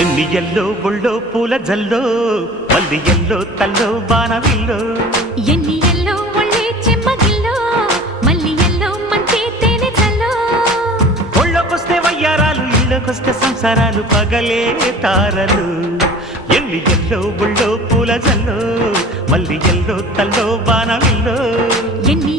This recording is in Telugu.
ఎన్ని ఎల్లో ఒళ్ళో పూల జల్లో మల్లి ఎల్లో తల్లో బాణవిల్లో ఎన్ని ఎల్లో ఒళ్ళే చెమ్మగిల్లో మల్లి ఎల్లో మంచి తేనె చల్లో ఒళ్ళకొస్తే వయ్యారాలు ఇళ్ళకొస్తే సంసారాలు పగలే తారలు ఎన్ని ఎల్లో ఒళ్ళో పూల జల్లో మల్లి ఎల్లో తల్లో బాణవిల్లో ఎన్ని